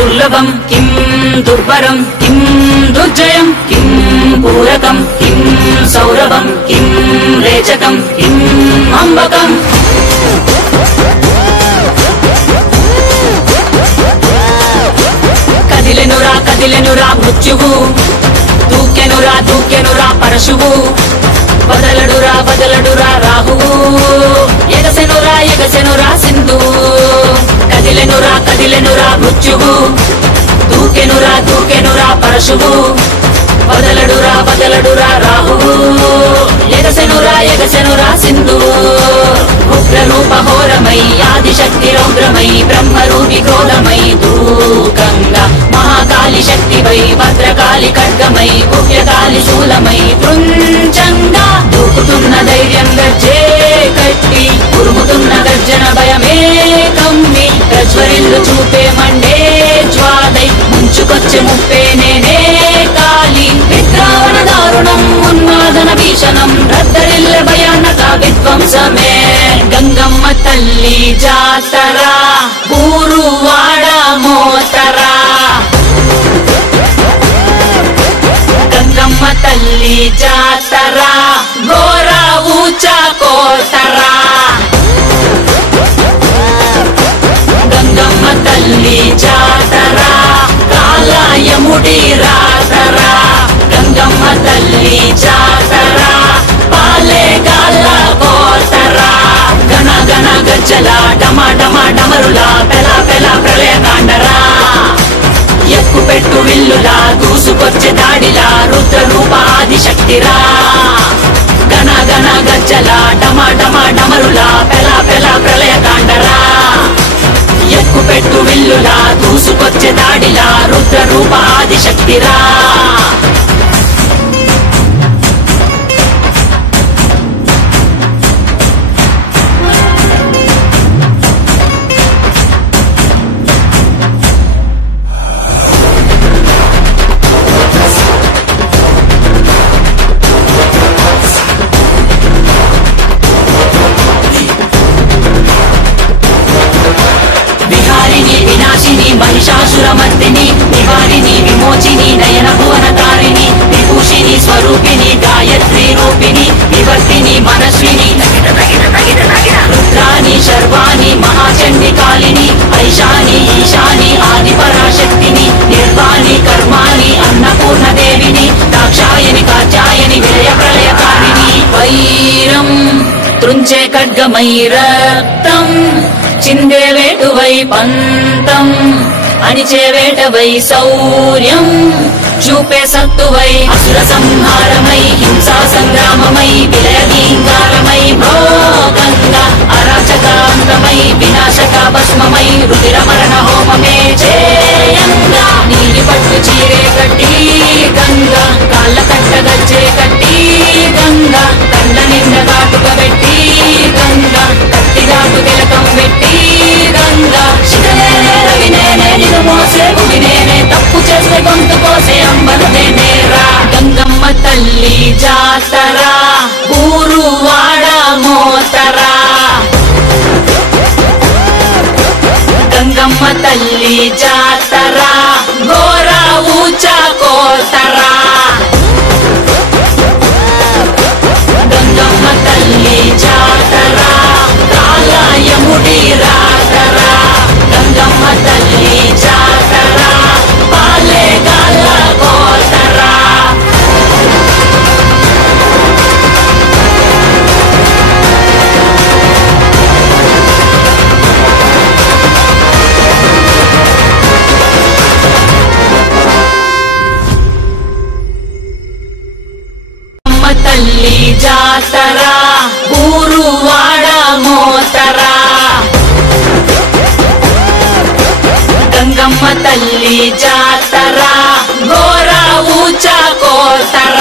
दुर्लभं किं दुर्भरं किं दुर्जयं किं पूरकं किं सौरभं किं रेचकं किं अम्बकम् कदिलेनुरा मृत्युवु दूकेनुरा परशुवु बदलडुरा राहुवु एगसेनुरा सिंधुवु कदिलेनुरा मृत्युवु दूकेनुरा परशुवु बदलडुरा राहुवु एगसेनुरा सिंधुवु उग्ररूप होरमयि आदिशक्ति रौद्रमयि ब्रह्मरूपि क्रोधमयि दूकंगा महाकाली शक्ति वै भद्रकाली खड्गमयि गुह्यकाली शूलमयि तृञ्जंगा दूकुतुन्न धैर्यं गज्जे कट्टी उरुमुतुन्न गर्जन भयमे कम्मी प्रज्वरिल्लु चूपे मंडे ज्वालै मुंचुकोच्चे मुप्पे नेने काली विद्रावण दारुणं उन्मादन भीषणं रद्धरिल्ले भयानक विध्वंसमे गंगम्म तल्ली जातरा ऊरुवाड मोतरा गंगम्म तल्ली जातरा घोर ऊंचा कोतरा गंगम्म तल्ली जातरा काला यमुडी रातरा गंगम्म तल्ली जातरा पाले गाला कोतरा गण गण गज्जल डम डम डमरुला पेला पेला प्रलय कांडरा ఎక్కుపెట్టు విల్లులా దూసుకొచ్చే దాడిలా రుద్ర రూప ఆదిశక్తిరా గణ గణ గజ్జల డమ డమ డమరులా పెలా పెలా ప్రళయ కాండరా ఎక్కుపెట్టు విల్లులా దూసుకొచ్చే దాడిలా రుద్ర రూప ఆదిశక్తిరా महिषासुरमर्दिनी निवारिणी विमोचिनी नयन भुवन तारिणी विभूषिणी स्वरूपिणी गायत्री रूपिणी विवर्तिनी मनस्विनी रुद्राणी शर्वाणी महाचंडी कालिनी ऐशानी ईशानी आदि पराशक्तिनी निर्वाणी कर्माणि अन्नपूर्ण देविनी दाक्षायनि कात्यायनि विलय प्रलयकारिणी वैरं तृञ्चे खड्गमयि रक्तं चिंदे वेटुवै पंतं अणिचे वेटवै शौर्यं चूपे सत्तुवै असुर संहारमयि हिंसा संग्राममयि विलय गींगारमयि भोगंगा अराचकांतमयि विनाशक भस्ममयि रुधिर मरण होममे चेयंगा नीली पट्टु चीरे कट्टी गंगा काल कट्ट गज्जे कट्टी गंगा कंड निंद काटुक बेट्टी गंगा कट्टी दाटु तिलकं बेट्टी गंगा शिखनेने रविनेने निनु मोसे भुविनेने तप्पु चेस्ते गोंतु कोसे अंबलुदेने रा गंगम्म तल्ली जातरा ऊरुवाड मोतरा गंगम्म तल्ली जातरा घोर ऊंचा कोतरा गंगम्म तल्ली जातरा काला यमुडी रातरा गंगम्म तल्ली जातरा पाले गाला कोतरा तल्ली जातरा ऊरुवाड मोतरा गंगम्म तल्ली जातरा घोर ऊंचा कोतरा